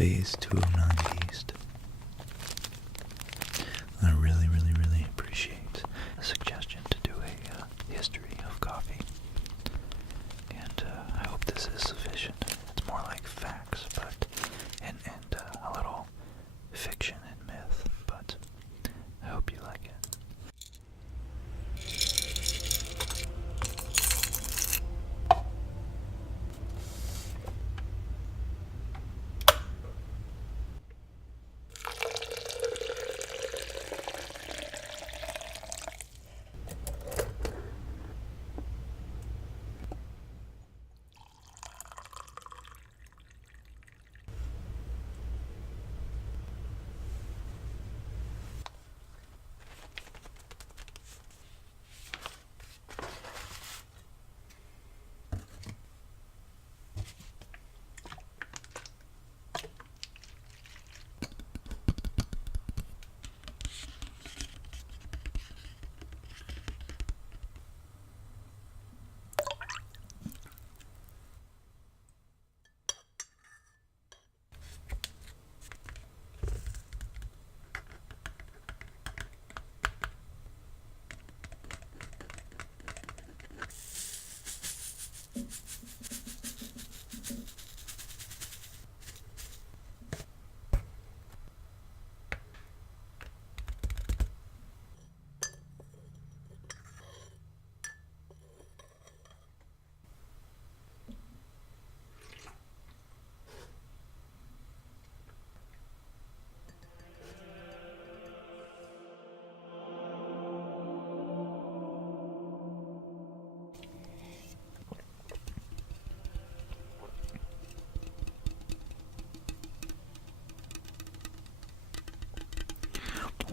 Phase 209 Beast. I really, really, really appreciate the suggestion to do a history of coffee. And I hope this is sufficient. It's more like facts, but and a little fiction and myth, but I hope you like it.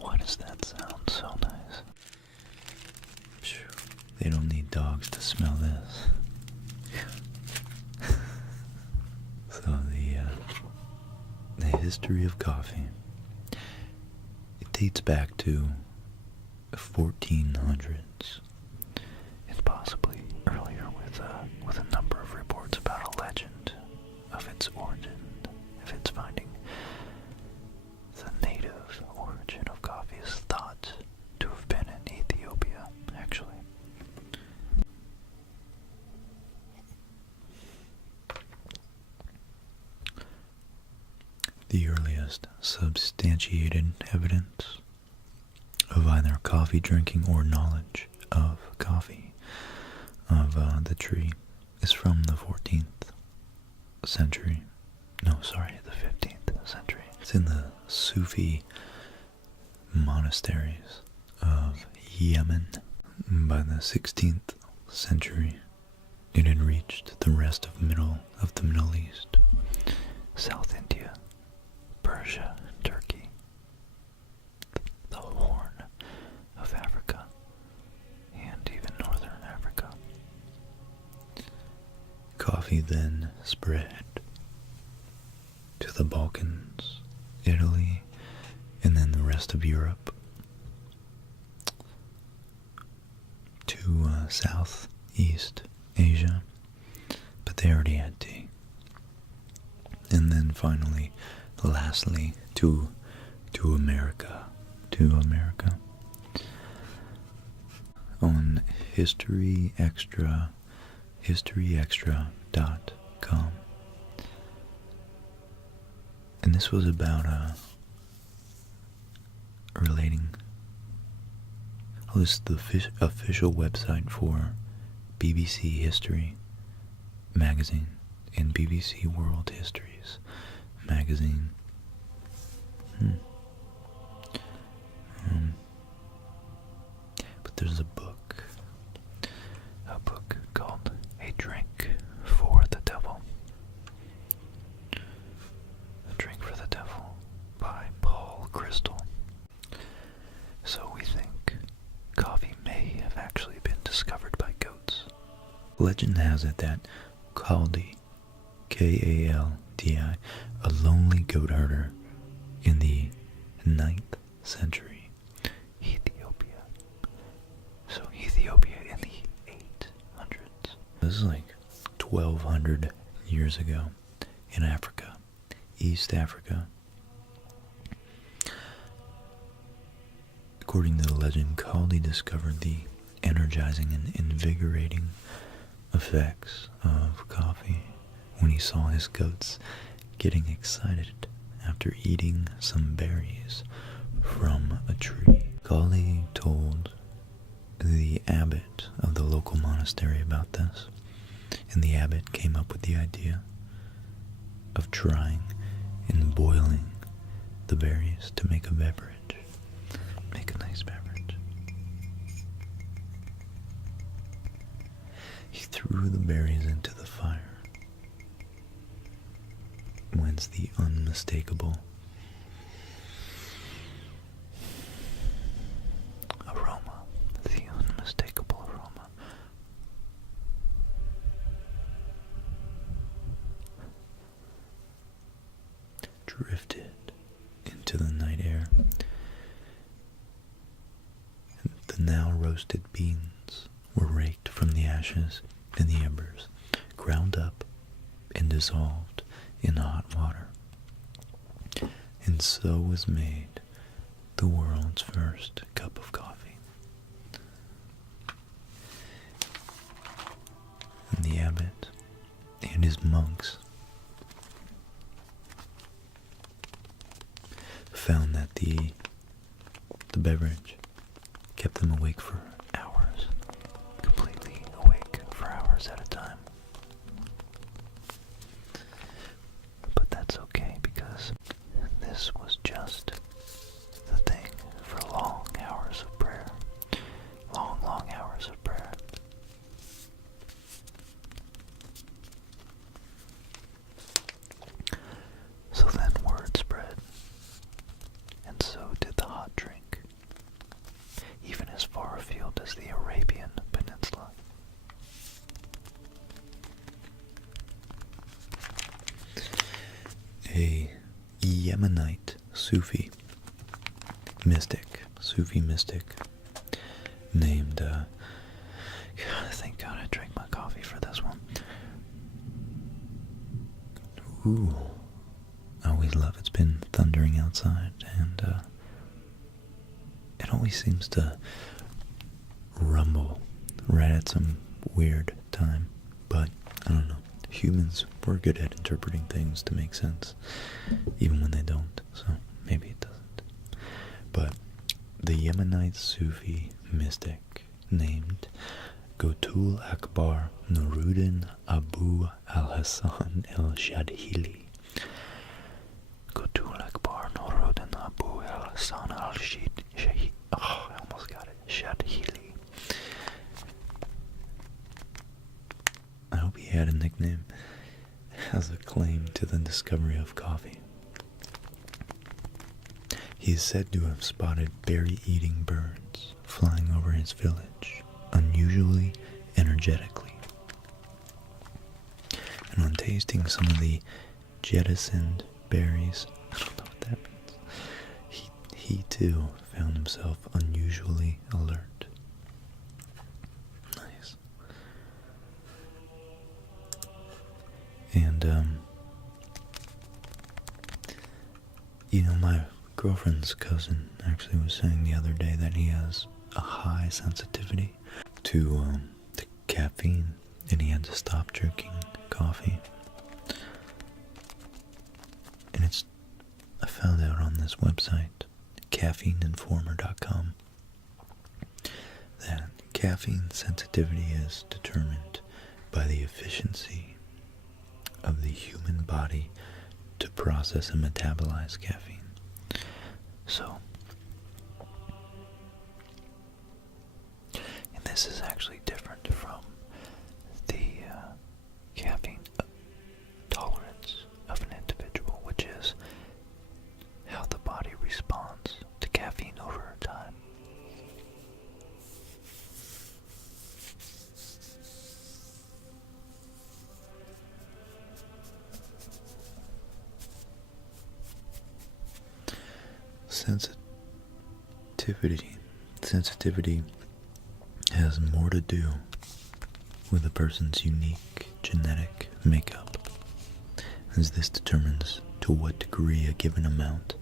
Why does that sound so nice? They don't need dogs to smell this. So the history of coffee, it dates back to the 1400s, and possibly earlier, with a number of reports about a legend of its origin, of its finding. The native origin of coffee is thought to have been in Ethiopia, actually. The earliest substantiated evidence of either coffee drinking or knowledge of coffee, of the tree, is from the 14th century. No, sorry, the 15th century. It's in the Sufi monasteries of Yemen. By the 16th century, it had reached the rest of the Middle East, South India, Persia, Turkey, the Horn of Africa, and even Northern Africa. Coffee then spread to the Balkans, Italy, and then the rest of Europe, to Southeast Asia, but they already had tea. And then finally, lastly, to America. On historyextra.com. And this was about relating. Oh, this is the official website for BBC History magazine and BBC World Histories magazine. But there's a book called A Drink for the Devil. A Drink for the Devil by Paul Crystal. So we think coffee may have actually been discovered by goats. Legend has it that Kaldi, Kaldi, a lonely goat herder in the 9th century, Ethiopia. So Ethiopia in the 800s. This is like 1200 years ago in Africa. East Africa. According to the legend, Kaldi discovered the energizing and invigorating effects of coffee when he saw his goats getting excited after eating some berries from a tree. Kaldi told the abbot of the local monastery about this, and the abbot came up with the idea of trying and boiling the berries to make a beverage. Make a nice beverage. He threw the berries into the fire, whence the unmistakable aroma. The unmistakable aroma. Drifted into the night air. The now roasted beans were raked from the ashes and the embers, ground up and dissolved in hot water. And so was made the world's first cup of coffee. And the abbot and his monks found that the beverage kept them awake for hours, completely awake for hours at a time. But that's okay, because this was just the thing for long hours of prayer. Long, long hours of prayer. So then word spread, and so did the hot drink, even as far afield as the Arabian Peninsula. A Yemenite Sufi mystic named, thank God I drank my coffee for this one. Ooh, I always love it's been thundering outside, and it always seems to rumble right at some weird time, but I don't know. Humans, we're good at interpreting things to make sense, even when they don't, so maybe it doesn't. But the Yemenite Sufi mystic named Ghotul Akbar Nuruddin Abu al-Hassan al-Shadhili. Ghotul Akbar Nuruddin Abu al-Hassan al-Shadhili. Oh, I almost got it. Shadhili. I hope he had a nickname. Has a claim to the discovery of coffee. He is said to have spotted berry-eating birds flying over his village, unusually energetically. And on tasting some of the jettisoned berries, I don't know what that means, he too found himself unusually alert. Nice. And, you know, my girlfriend's cousin actually was saying the other day that he has a high sensitivity to caffeine, and he had to stop drinking coffee. And I found out on this website, caffeineinformer.com, that caffeine sensitivity is determined by the efficiency of the human body to process and metabolize caffeine. So, and this is actually different from the caffeine tolerance of an individual, which is how the body responds to caffeine over time. Sensitivity has more to do with a person's unique genetic makeup, as this determines to to what degree a given amount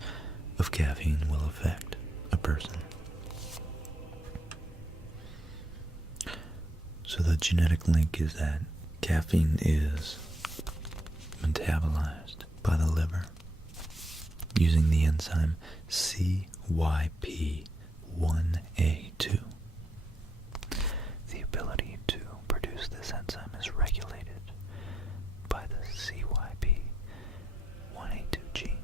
of caffeine will affect a person. So the genetic link is that caffeine is metabolized by the liver using the enzyme CYP1A2. The ability to produce this enzyme is regulated by the CYP1A2 gene,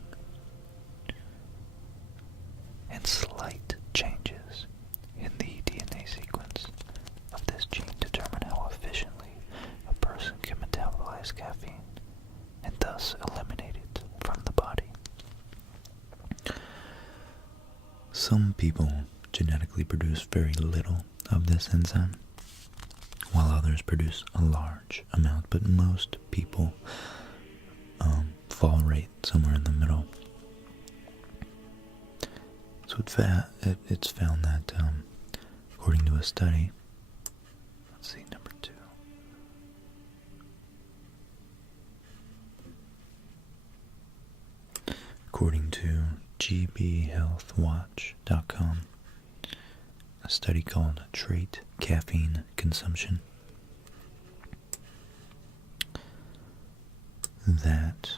and slight changes in the DNA sequence of this gene determine how efficiently a person can metabolize caffeine and thus eliminate it from the body. Some people genetically produce very little of this enzyme, while others produce a large amount, but most people fall right somewhere in the middle. So it's found that, according to a study, let's see, number 2. According to gbhealthwatch.com, a study called Trait Caffeine Consumption, that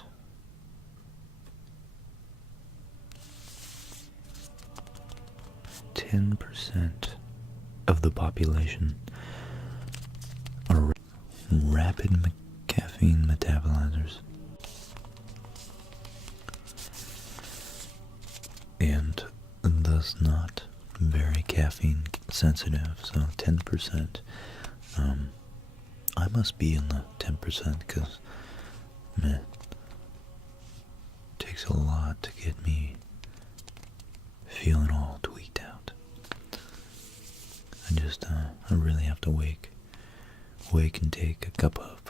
%10 of the population are rapid caffeine metabolizers, and thus not very caffeine sensitive. So 10%, I must be in the 10% because, man, it takes a lot to get me feeling all tweaked out. I really have to wake and take a couple of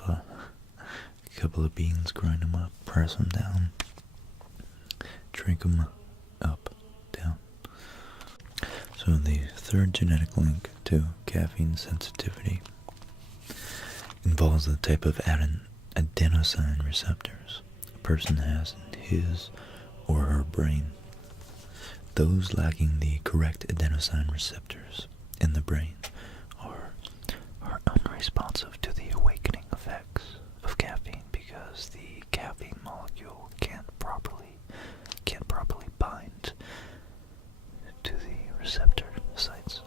beans, grind them up, press them down, drink them up, down. So the third genetic link to caffeine sensitivity involves the type of adenosine receptors a person has in his or her brain. Those lacking the correct adenosine receptors in the brain are unresponsive to the awakening effects of caffeine, because the caffeine molecule can't properly bind to the receptor sites.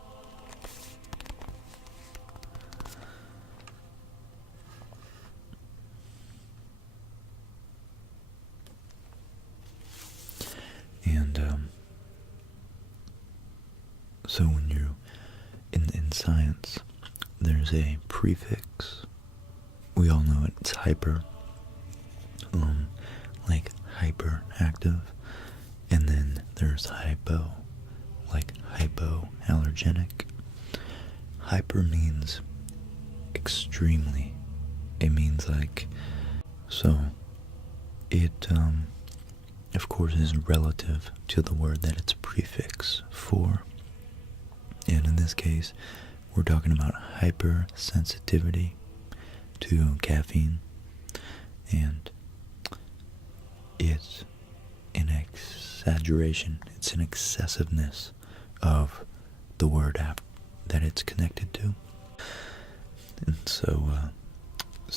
And so when you're in science, there's a prefix. We all know it. It's hyper, like hyperactive, and then there's hypo, like hypoallergenic. Hyper means extremely. It means like, so it of course is relative to the word that it's prefix for. And in this case, we're talking about hypersensitivity to caffeine, and it's an exaggeration, it's an excessiveness of the word that it's connected to. And so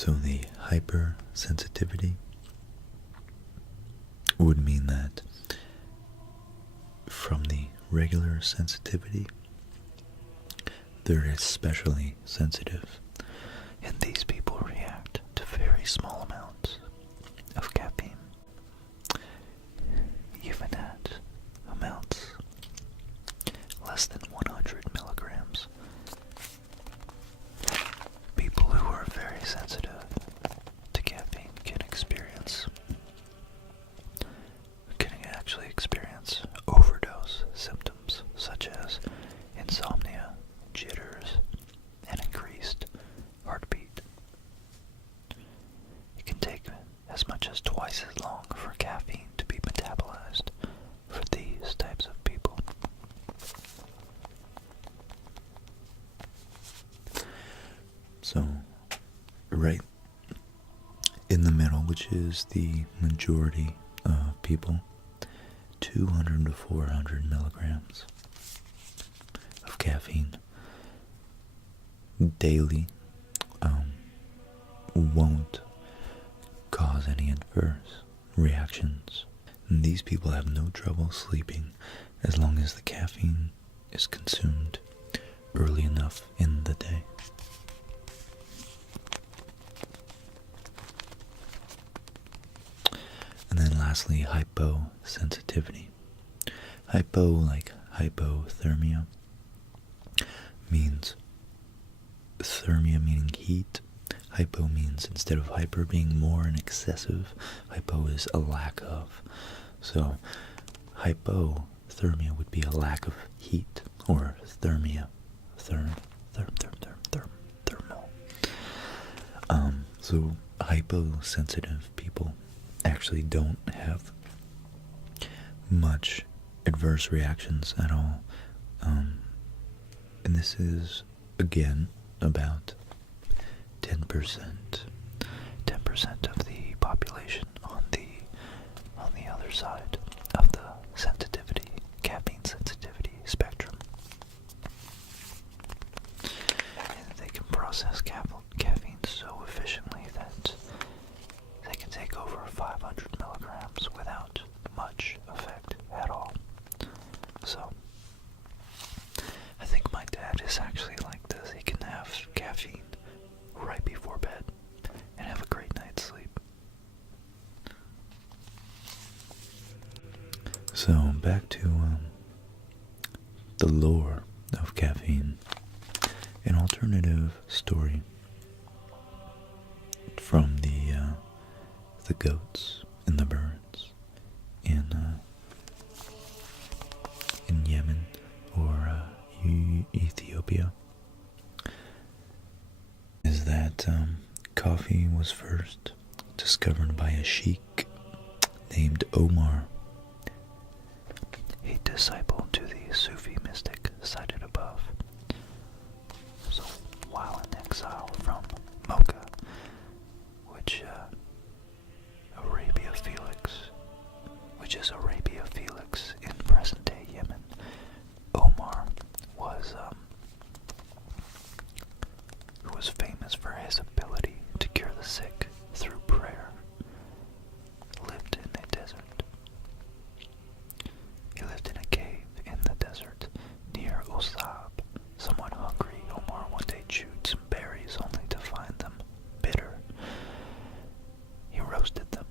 the hypersensitivity would mean that from the regular sensitivity, they're especially sensitive, and these people react to very small amounts of caffeine, even at amounts less than 100 milligrams. People who are very sensitive to caffeine can actually experience overdose symptoms such as insomnia, jitters, and increased heartbeat. It can take as much as twice as long for caffeine to be metabolized for these types of people. So, right in the middle, which is the majority people 200 to 400 milligrams of caffeine daily won't cause any adverse reactions. And these people have no trouble sleeping as long as the caffeine is consumed early enough in the day. And then lastly, hyposensitivity. Hypo, like hypothermia, means thermia meaning heat. Hypo means instead of hyper being more and excessive, hypo is a lack of. So hypothermia would be a lack of heat, or thermia, thermal. So hyposensitive people actually don't have much adverse reactions at all. And this is, again, about 10% of the population on the other side of the caffeine sensitivity spectrum. And they can process caffeine so efficiently that they can take over 500 milligrams without much effect at all. So, I think my dad is actually like this. He can have caffeine right before bed and have a great night's sleep. So, back to the lore of caffeine. An alternative story from the goats and the birds in Yemen or Ethiopia is that coffee was first discovered by a sheikh named Omar, a disciple to the Sufi mystic cited above. So while in exile from Mocha, which Arabia Felix in present-day Yemen, Omar who was famous for his ability to cure the sick through prayer, lived in a desert. He lived in a cave in the desert near Osab. Somewhat hungry, Omar one day chewed some berries only to find them bitter. He roasted them,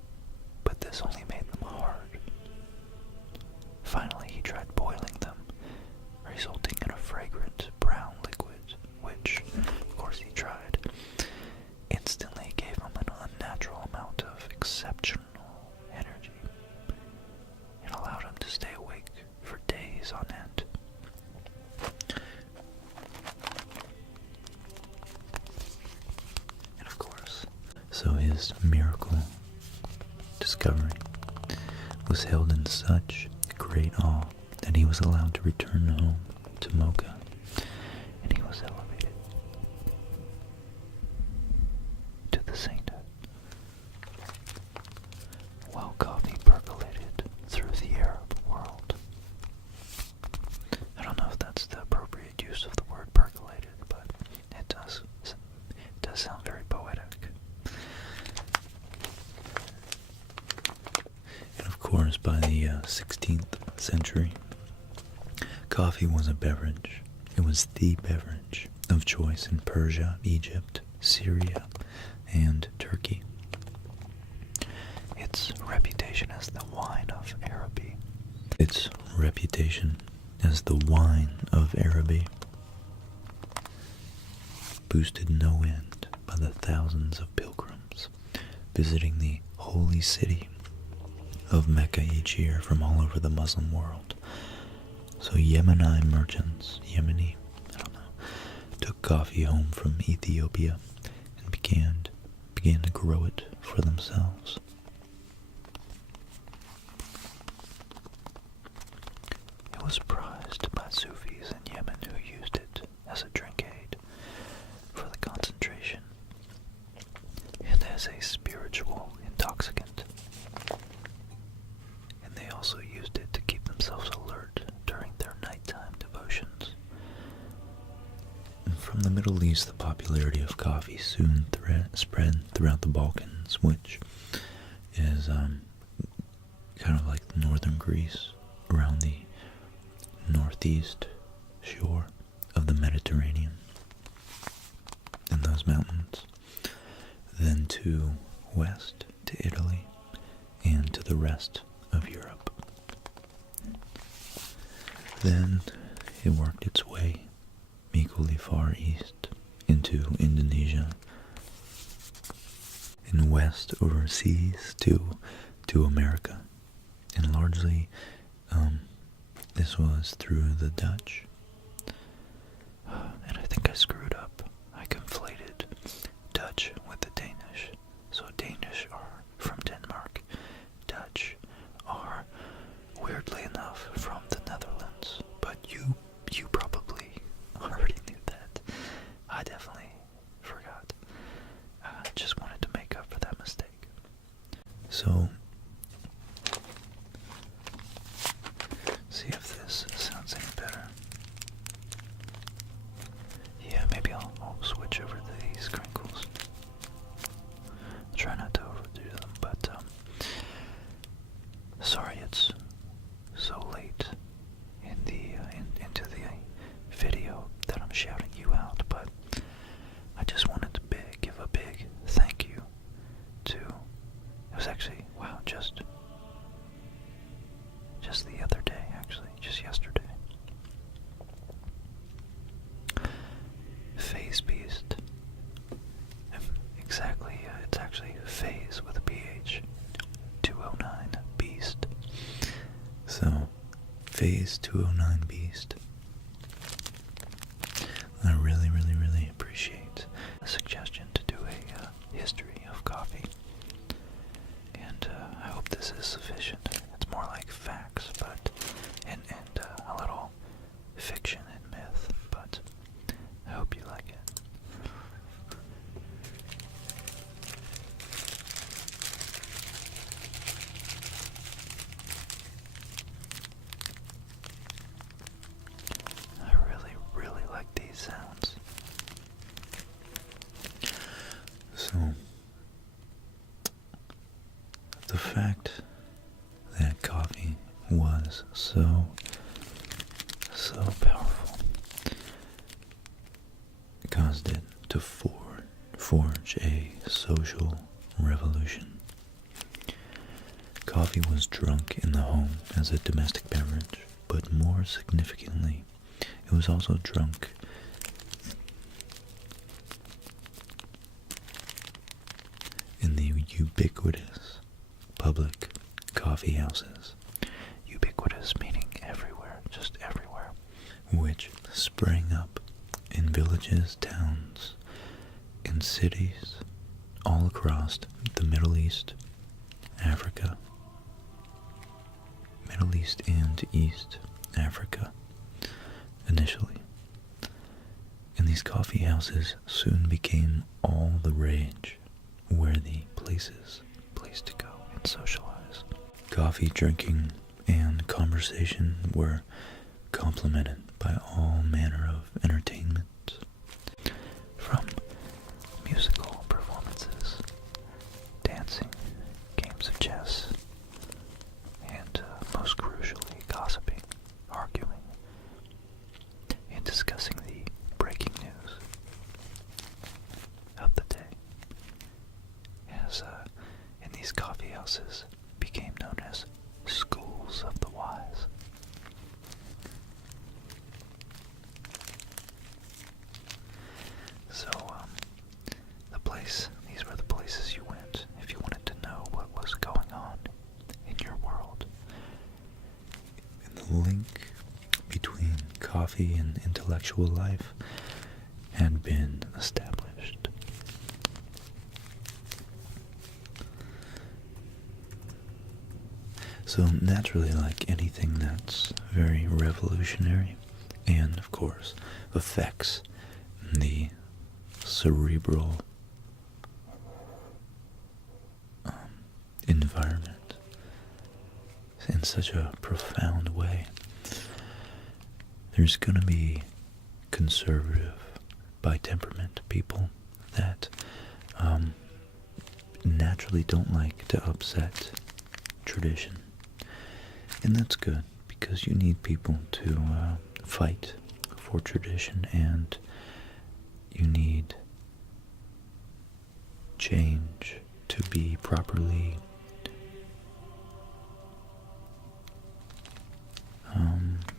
but this only made them hard. Finally, he tried boiling them, resulting in a fragrant brown liquid, which, of course, he tried. Instantly gave him an unnatural amount of exceptional energy. It allowed him to stay awake for days on end. And of course, so his miracle discovery was held in such great awe that he was allowed to return home to Mocha, and he was elevated to the sainthood. While coffee percolated through the Arab world. I don't know if that's the appropriate use of the word percolated, but it does sound very poetic. And of course, by the 16th century, coffee was a beverage. It was the beverage of choice in Persia, Egypt, Syria, and Turkey. Its reputation as the wine of Araby. Boosted no end by the thousands of pilgrims visiting the holy city of Mecca each year from all over the Muslim world. So Yemeni merchants, took coffee home from Ethiopia and began to grow it for themselves. It was prized by Sufis in Yemen who used it as a drink aid for the concentration and as a spiritual intoxicant. Middle East, the popularity of coffee soon spread throughout the Balkans, which is kind of like northern Greece, around the northeast shore of the Mediterranean, in those mountains, then to west, to Italy, and to the rest of Europe. Then it worked its way equally far east into Indonesia, and west overseas to America, and largely this was through the Dutch. And I think I screwed up. I conflated Dutch with the Danish. So Danish are from Denmark. Dutch are, weirdly enough, from the Netherlands. But you probably already knew that. I definitely forgot. Just wanted to make up for that mistake. So, see if this sounds any better. Yeah, maybe I'll switch over to these crinkles. I'll try not to overdo them, but sorry it's so late in the into the video that I'm shouting you out, but I just wanted to give a big thank you to, it was actually, wow, just the other day, actually, just yesterday. Phase Beast. Exactly, it's actually Phase with a PH. 209 Beast. So, Phase 209 Beast. I really, really, really appreciate the suggestion to do a history of coffee. And I hope this is sufficient. It's more like facts, but and a little fiction and myth, but I hope you like it. I really, really like these sounds. So, the fact that coffee was so powerful caused it to forge a social revolution. Coffee was drunk in the home as a domestic beverage, but more significantly, it was also drunk in the ubiquitous public coffee houses. Ubiquitous meaning everywhere, just everywhere, which sprang up in villages, towns, in cities all across the Middle East, Africa, Middle East and East Africa initially. And these coffee houses soon became all the rage, where the place to go and socialize. Coffee drinking and conversation were complemented by all manner of entertainment, from musical performances, dancing, games of chess, and most crucially, gossiping, arguing, and discussing the breaking news of the day, as in these coffee houses became known as schools of the wise. So, these were the places you went if you wanted to know what was going on in your world. And the link between coffee and intellectual life had been established. So naturally, like anything that's very revolutionary and, of course, affects the cerebral environment in such a profound way, there's going to be conservative by temperament people that naturally don't like to upset tradition. And that's good, because you need people to fight for tradition, and you need change to be properly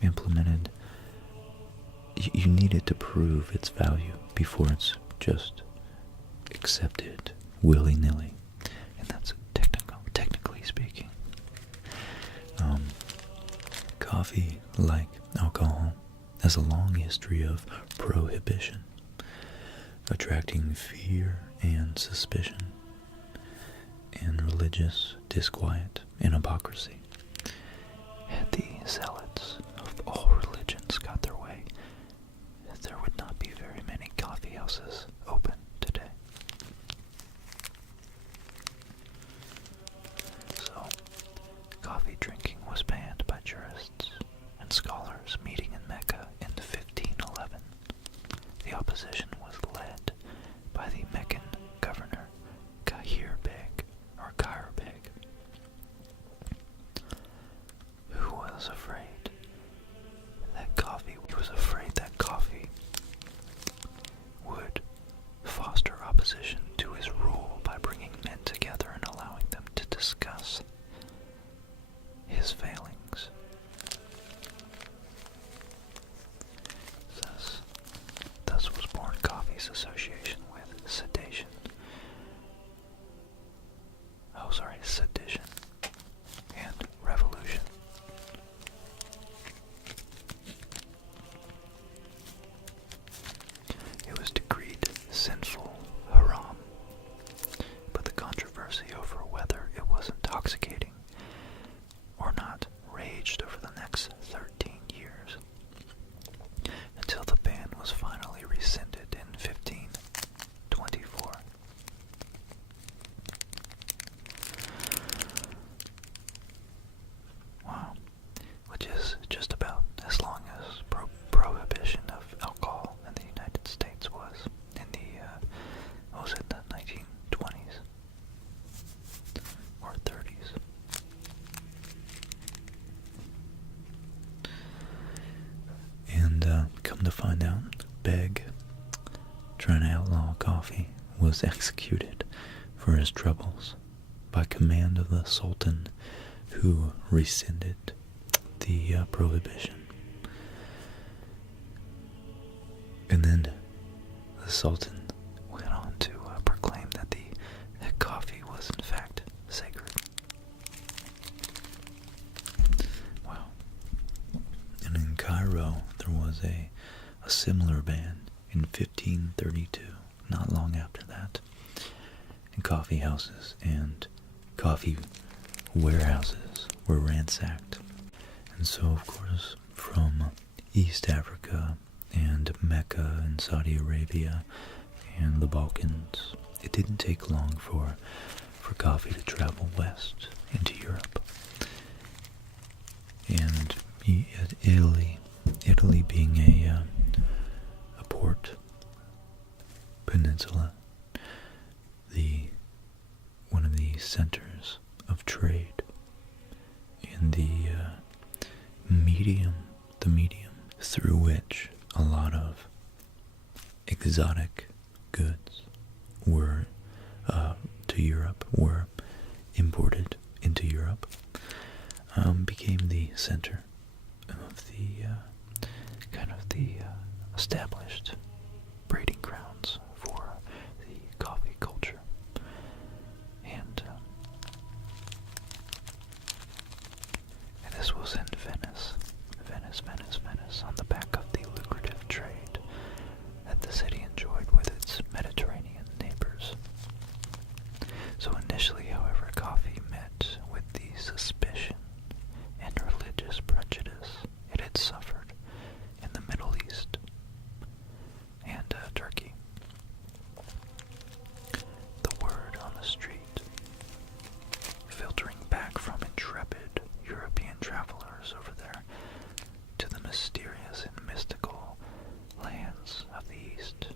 implemented. You need it to prove its value before it's just accepted willy-nilly. And that's technically speaking. Coffee, like alcohol, has a long history of prohibition, attracting fear and suspicion, and religious disquiet and hypocrisy. Had the zealots of all religions got their way, there would not be very many coffee houses open today. So, coffee drinking was banned by jurists and scholars meeting in Mecca in 1511. The opposition was led by the Meccan governor Kahir Beg, or Kahir Beg, who was afraid that coffee would foster opposition to his rule by bringing men together and allowing them to discuss his failings. Thus was born coffee's association with sedition. Sedition and revolution. It was decreed sinful, haram, but the controversy over whether it was intoxicating or not raged over the next 13 years, until the ban was finally rescinded in 1524. Wow, which is just about as long as prohibition of alcohol in the United States was in the, the 1920s or 30s. And come to find out, Beg, trying to outlaw coffee, was executed for his troubles by command of the Sultan, who rescinded the prohibition. And then the Sultan went on to proclaim that coffee was in fact sacred. Wow. And in Cairo, there was a similar ban in 1532, not long after that, and coffee houses and coffee warehouses were ransacked. And so, of course, from East Africa and Mecca and Saudi Arabia and the Balkans, it didn't take long for coffee to travel west into Europe. And Italy being a port peninsula, one of the centers of trade in the medium through which a lot of exotic goods were imported into Europe, became the center of the established breeding grounds for the coffee culture. And this was in Venice, on the back of the lucrative trade that the city enjoyed with its Mediterranean neighbors. So initially, however, coffee met with the suspicion and religious prejudice it had suffered in the Middle East and Turkey. The word on the street, filtering back from intrepid European travelers over there to the mysterious and mystical lands of the East,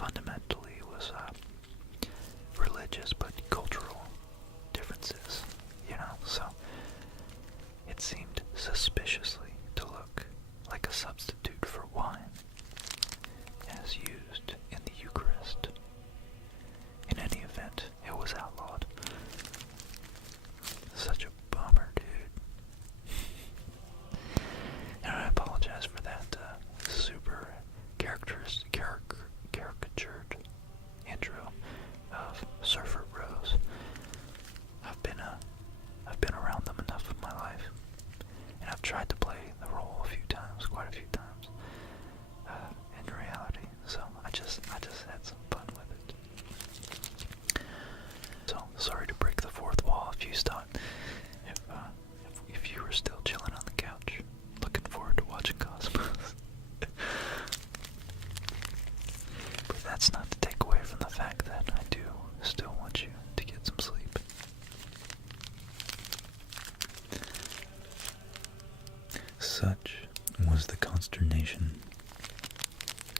fundamentally was religious but cultural differences, so it seemed suspiciously to look like a substitute for wine as used in the Eucharist. In any event, it was outlawed. Such a bummer, dude. And I apologize for that super caricatured intro of surfer bros. I've been around them enough in my life, and I've tried to play the role quite a few times, in reality. So I just had some fun with it. So sorry to break the fourth wall if you were still chilling on the couch, looking forward to watching Cosmos. But that's not to take away from the fact that I do still want you to get some sleep. Such was the consternation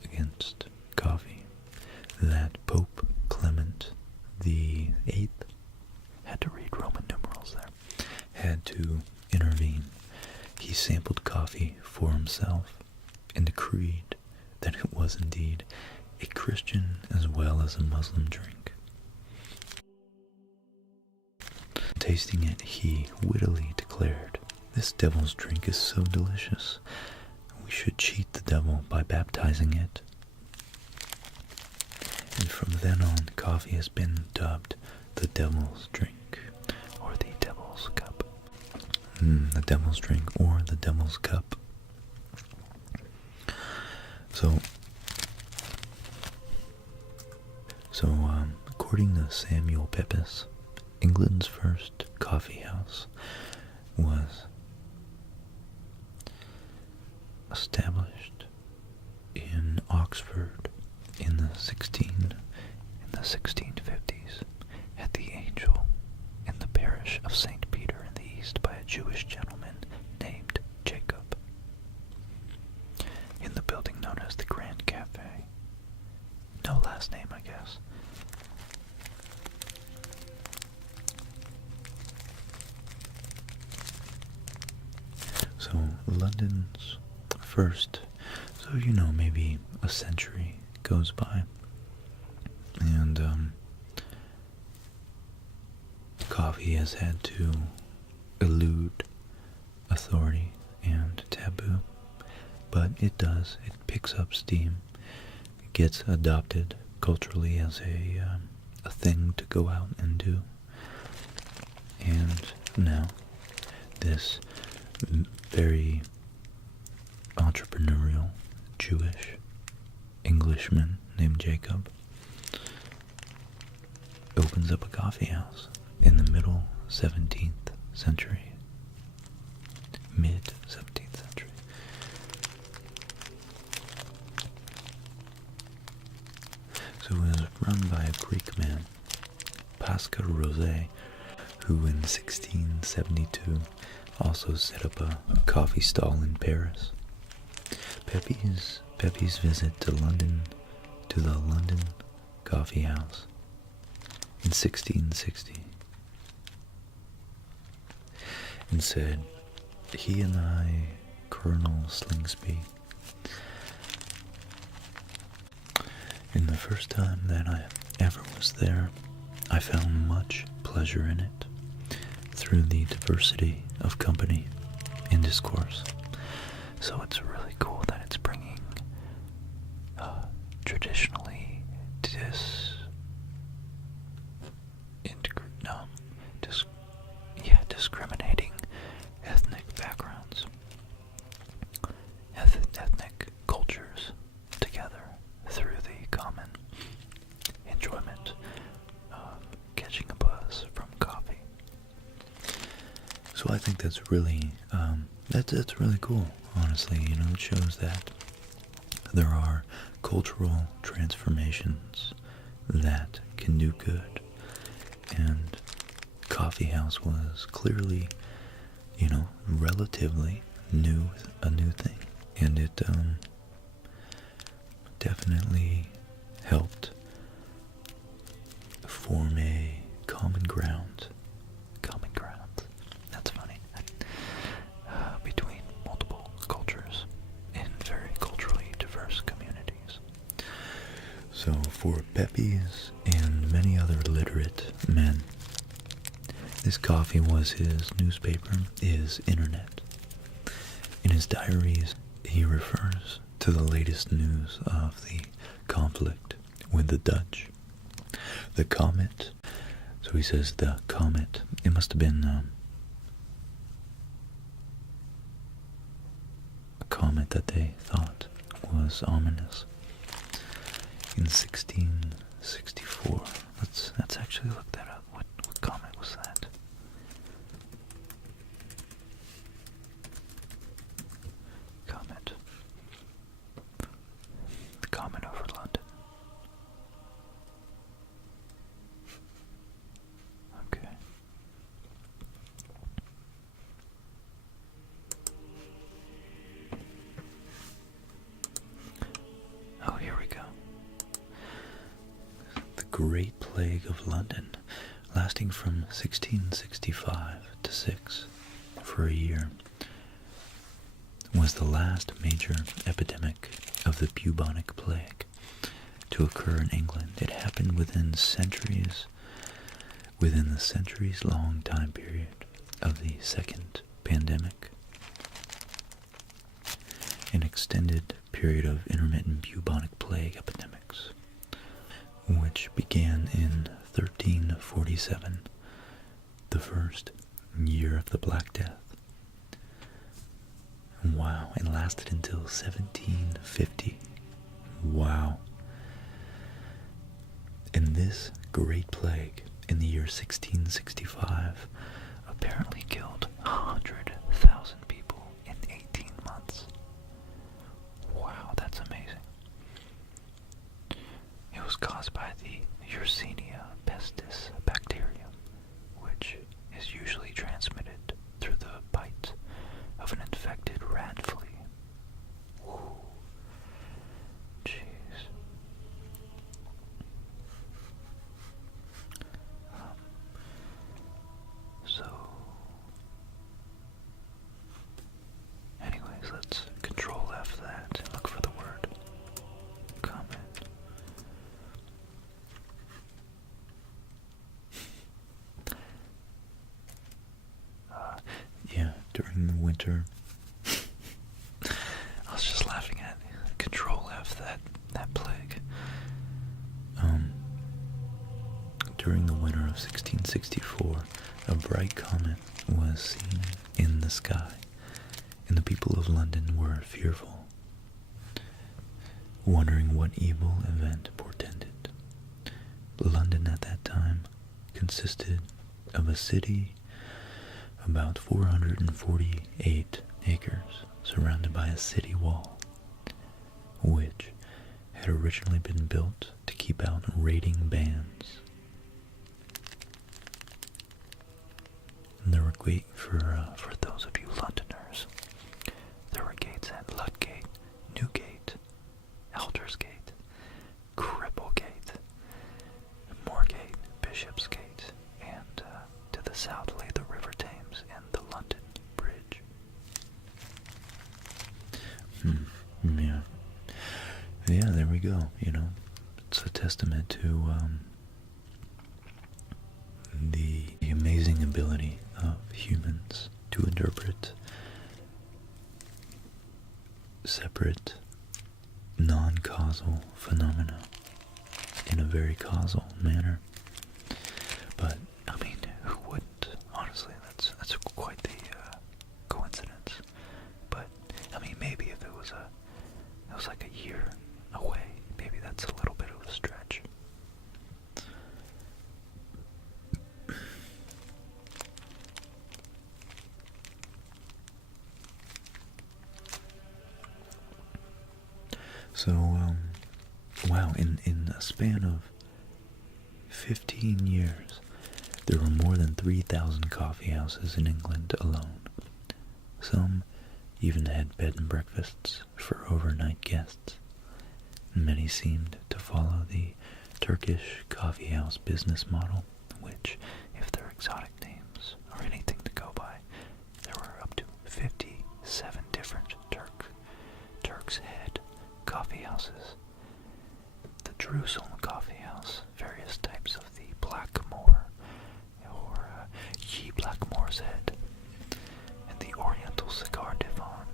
against coffee that Pope Clement the Eighth had to read Roman numerals there, had to intervene. He sampled coffee for himself and decreed that it was indeed a Christian as well as a Muslim drink. Tasting it, he wittily declared, "This devil's drink is so delicious, we should cheat the devil by baptizing it." And from then on, coffee has been dubbed the devil's drink, or the devil's cup. The devil's drink, or the devil's cup. So according to Samuel Pepys, England's first coffee house was established in Oxford in the 1650s at the Angel in the parish of St. Peter in the East by a Jewish gentleman named Jacob, in the building known as the Grand Cafe. No last name, I guess. So London's first, maybe a century goes by, and coffee has had to elude authority and taboo, but it picks up steam. It gets adopted culturally as a thing to go out and do, and now this very entrepreneurial Jewish Englishman named Jacob opens up a coffee house in the middle 17th century, mid 17th century. So it was run by a Greek man, Pascal Rosé, who in 1672 also set up a coffee stall in Paris. Pepys' visit to the London Coffee House in 1660, and said, "He and I, Colonel Slingsby, in the first time that I ever was there, I found much pleasure in it, through the diversity of company and discourse." So it's really cool that it's bringing traditionally discriminating ethnic backgrounds, ethnic cultures together through the common enjoyment of catching a buzz from coffee. So I think that's really that's really cool. Honestly, it shows that there are cultural transformations that can do good, and coffee house was clearly, relatively a new thing, and it definitely helped So for Pepys and many other literate men, this coffee was his newspaper, his internet. In his diaries, he refers to the latest news of the conflict with the Dutch. The comet, so he says the comet, it must have been a comet that they thought was ominous. In 1664, let's actually look that up. What comet was that? Comet. The comet over London. Okay. Oh, here we go. The Great Plague of London, lasting from 1665 to 6 for a year, was the last major epidemic of the bubonic plague to occur in England. It happened within the centuries-long time period of the second pandemic, an extended period of intermittent bubonic plague epidemics, which began in 1347, the first year of the Black Death. Wow, it lasted until 1750. Wow. And this Great Plague in the year 1665 apparently killed 100,000 people in 18 months. Wow, that's amazing. It was caused by the Yersinia pestis bacterium, which is usually transmitted through the bite of an infected rat flea. Whew. Jeez. So, anyways, let's Control F that and look for the word comment. Yeah, during the winter, I was just laughing at Control F that plague. During the winter of 1664, a bright comet was seen in the sky, and the people of London were fearful, wondering what evil event portended. London at that time consisted of a city about 448 acres, surrounded by a city wall, which had originally been built to keep out raiding bands. And there were for those of you Londoners, there were gates at Ludgate, Newgate, Aldersgate, Cripplegate, Moorgate, Bishopsgate, and to the south lay the River Thames and the London Bridge. Yeah, there we go. You know, it's a testament to the amazing ability of humans to interpret separate, non-causal phenomena in a very causal manner. But I mean, who wouldn't? Honestly, that's quite the coincidence. But I mean, maybe if it was like a year away, maybe that's a little bit of a stretch. So, wow, in a span of 15 years, there were more than 3,000 coffee houses in England alone. Some even had bed and breakfasts for overnight guests. Many seemed to follow the Turkish coffee house business model, which, if their exotic names are anything to go by, there were up to 57 different Turks' Head coffee houses. The Jerusalem Coffee House, various types of the Blackmore, or Ye Blackmore's Head, and the Oriental Cigar Divan,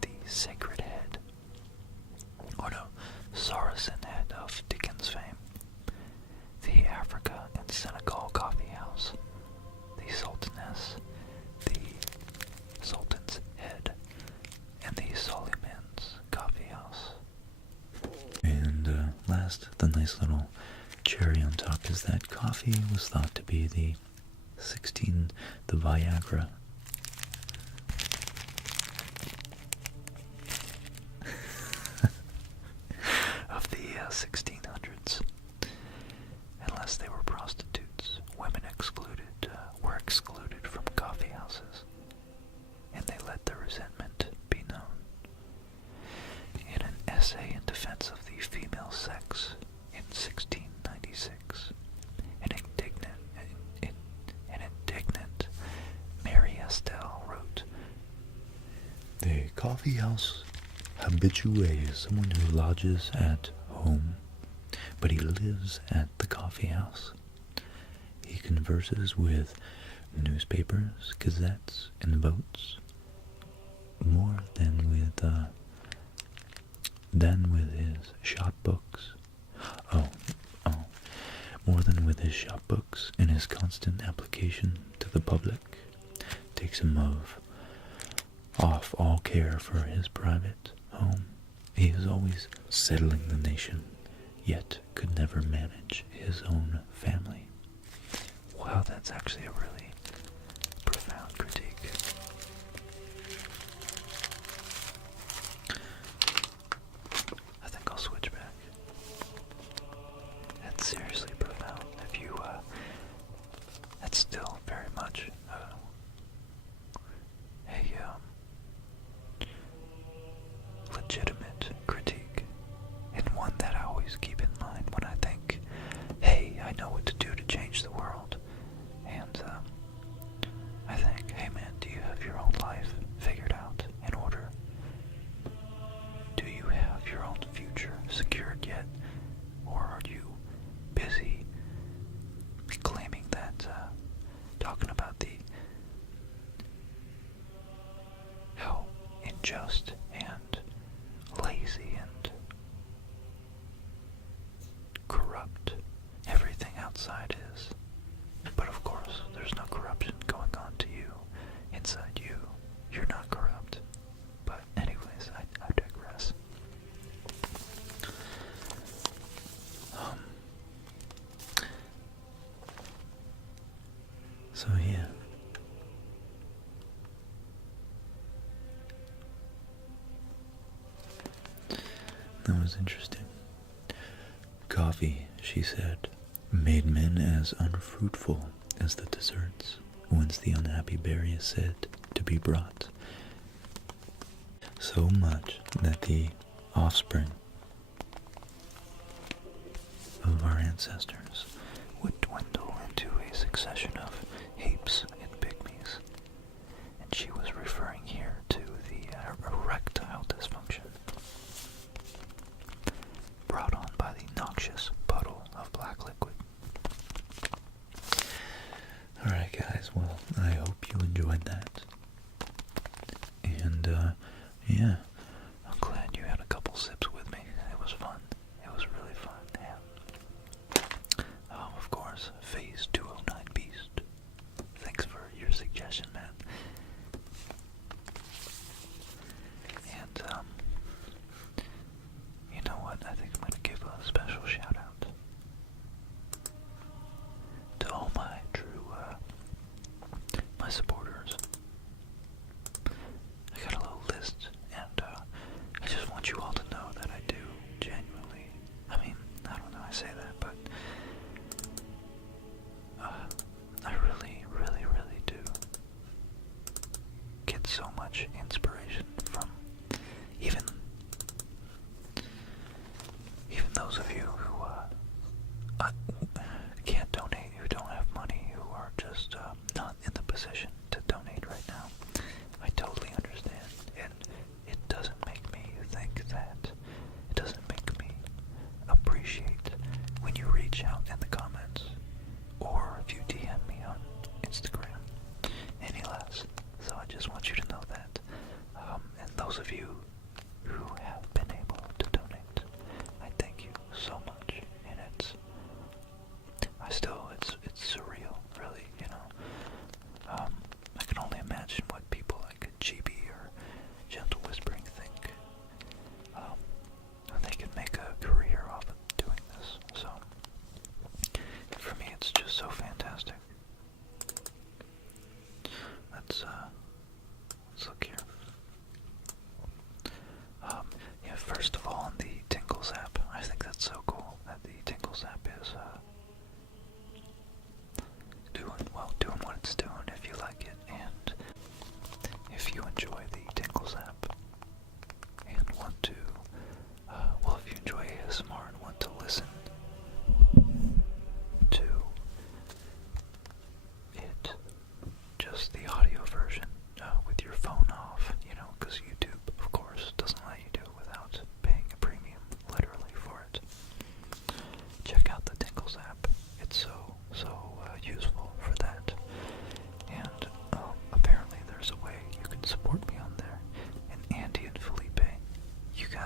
the Sacred Head, or no, Saracen Head of Dickens fame, the Africa and Senegal Coffee House, the Sultaness, the Sultan's Head, and the Suleiman's Coffee House. And last, the nice little cherry on top is that coffee was thought to be the Viagra of the 1600s. Unless they were prostitutes, women were excluded from coffee houses, and they let their resentment be known. In an essay in defense of the female sex in 1696, an indignant Mary Estelle wrote, "The coffee house habitué is someone who lodges at home, but he lives at the coffee house. He converses with newspapers, gazettes, and votes more than with his shop books. More than with his shop books, and his constant application to the public takes him off all care for his private home. He is always settling the nation, yet could never manage his own family." Wow, that's actually a really profound critique. I think I'll switch back. That's seriously profound. That's still very much a legitimate critique, and one that I always keep in mind when I think, hey, I know what to do to change the world. And I think, hey man, do you have your own life figured out in order? Do you have your own future secured yet? Or are you busy claiming that, talking about how unjust and lazy and corrupt everything outside is? But of course, there's no corruption going on to you. Inside you, you're not corrupt. But anyways, I digress. So yeah. That was interesting. "Coffee," she said, "made men as unfruitful as the desserts whence the unhappy berry is said to be brought, so much that the offspring of our ancestors would dwindle into a succession of apes and pygmies." And she was referring here to the erectile dysfunction brought on by the noxious puddle of black liquid. Alright guys, well, I hope you enjoyed that. And, yeah. I'm glad you had a couple sips with me. It was fun. It was really fun, yeah. Of course, Phase 209 Beast. Thanks for your suggestion, man. And, you know what? I think I'm gonna give a special shout out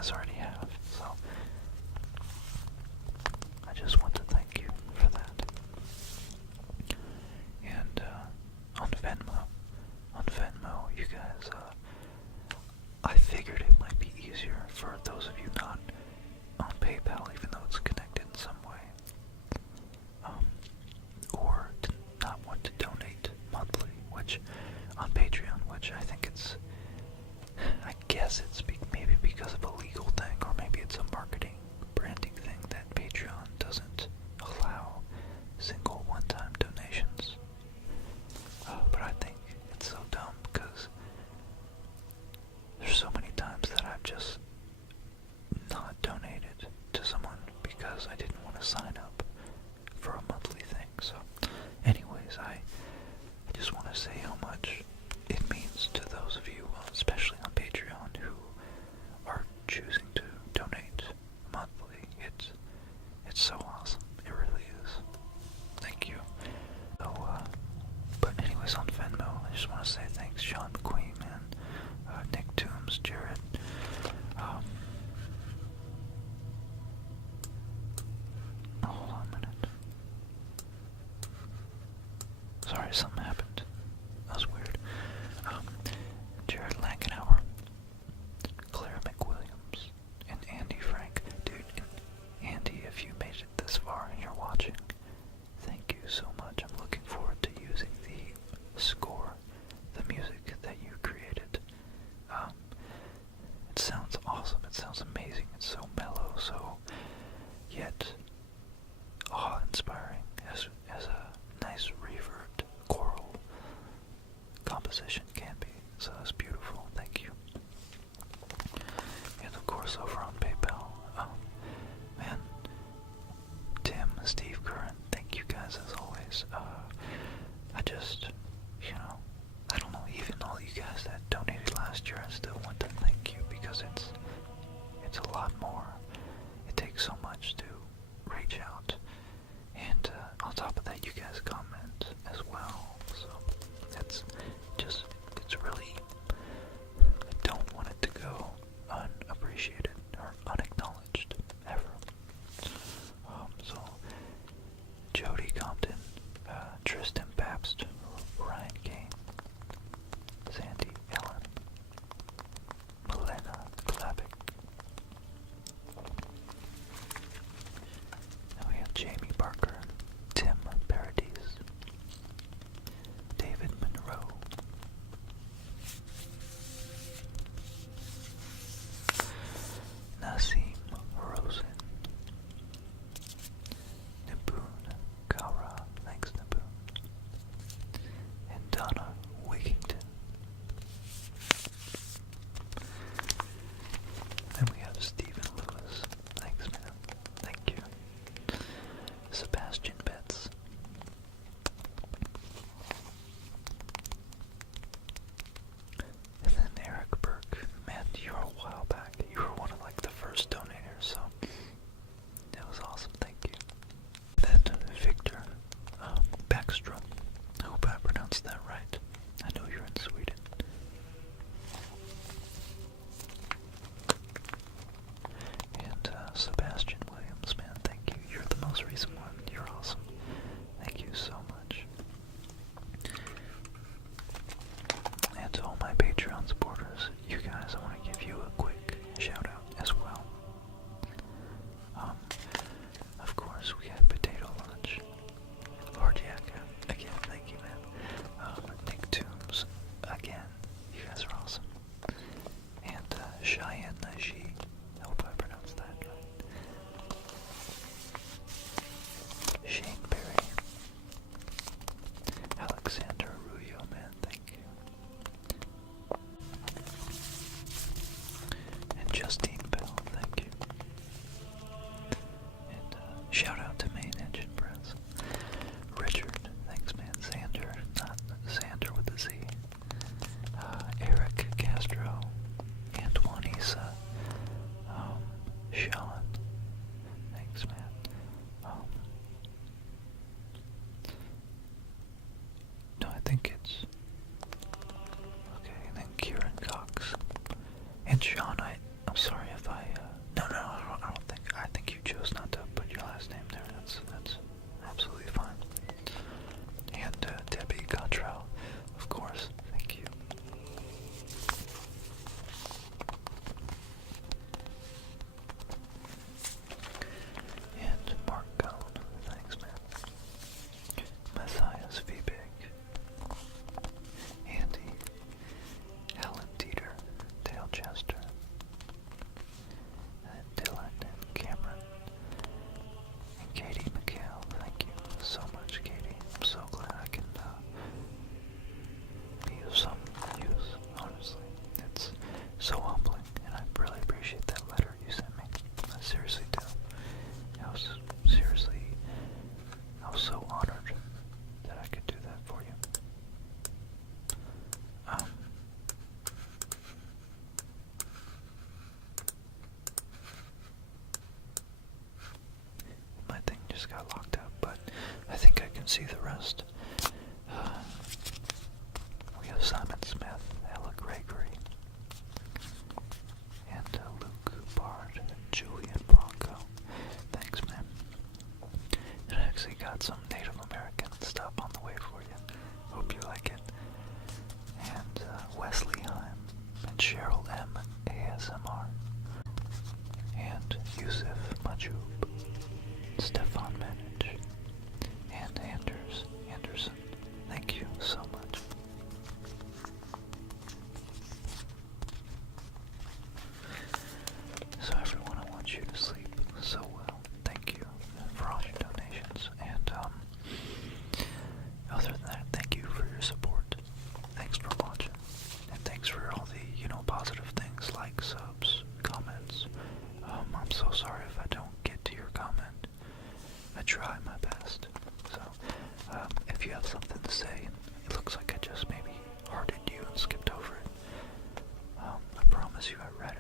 guys already have. So I just want to thank you for that. And on Venmo, you guys, I figured it might be easier for those of you not on PayPal, even though it's connected in some way, or to not want to donate monthly, which on Patreon, which I think I guess it's maybe because of a legal thing, or maybe it's a marketing, branding thing that Patreon doesn't allow single one-time donations. But I think it's so dumb because there's so many times that I've just not donated to someone because I didn't want to sign up for a monthly thing. So anyways, I just want to say how much it means to those of you, especially on Patreon, who are choosing to donate monthly. It's so awesome. It really is. Thank you. So, but anyways, on Venmo, I just want to say thanks, Sean McQueen, man, Nick Toombs, Jared, hold on a minute. Sorry, something happened. That was weird. Jared Langenauer, Claire McWilliams, and Andy Frank. Dude, Andy, if you made it this far and you're watching, thank you so much. I'm looking forward to using the score, the music that you created. It sounds awesome. It sounds amazing. It's so mellow, so yet awe-inspiring as a nice reverbed choral composition can be. So that's beautiful. Thank you. And of course, over on PayPal, man, Tim, Steve Curran, thank you guys as always. I just, I don't know, even all you guys that donated last year, I still want to thank you because it's a lot more. It takes so much to reach out. And on top of that, you guys comment as well. So it's really, I don't want it to go unappreciated or unacknowledged ever. So Jody Compton, Tristan Pabst, Ryan Kane, Sandy Ellen, Milena Klabik. Then we have Jamie Barker, Tim Paradise, David Monroe, Nassim Rosen, Naboon Kara, thanks Naboon, and Donna Wigington. Then we have Stephen Lewis, thanks man, thank you. Sebastian Betts, and then Eric Burke. Man, you were a while back. You were one of the first donators, so that was awesome. Thank you. Then Victor Backstrom. I hope I pronounced that right. I know you're in Sweden. And Sebastian Williams, man, thank you. You're the most recent one. You're awesome. Thank you so much. And to all my Patreon supporters, you guys, I want to give you a quick shout out as well. Of course, we have Potato Lunch. Lord Yaka, again, thank you, man. Nick Toombs, again, you guys are awesome. And Cheyenne Najee, I hope I pronounced that right. Shane Berry, see the rest. We have Simon Smith, Ella Gregory, and Luke Bard, and Julian Bronco. Thanks, man. And I actually got some Native American stuff on the way for you. Hope you like it. And Wesley Heim, and Cheryl M. ASMR, and Yusuf Majoub, Stefan Manage, and Anderson. Thank you so much. So everyone, I want you to sleep so well. Thank you for all your donations. And other than that, thank you for your support. Thanks for watching. And thanks for all the, positive things like subs, comments. I'm so sorry if I don't get to your comment. I try my best. So, if you have something to say, and it looks like I just maybe hearted you and skipped over it, I promise you I read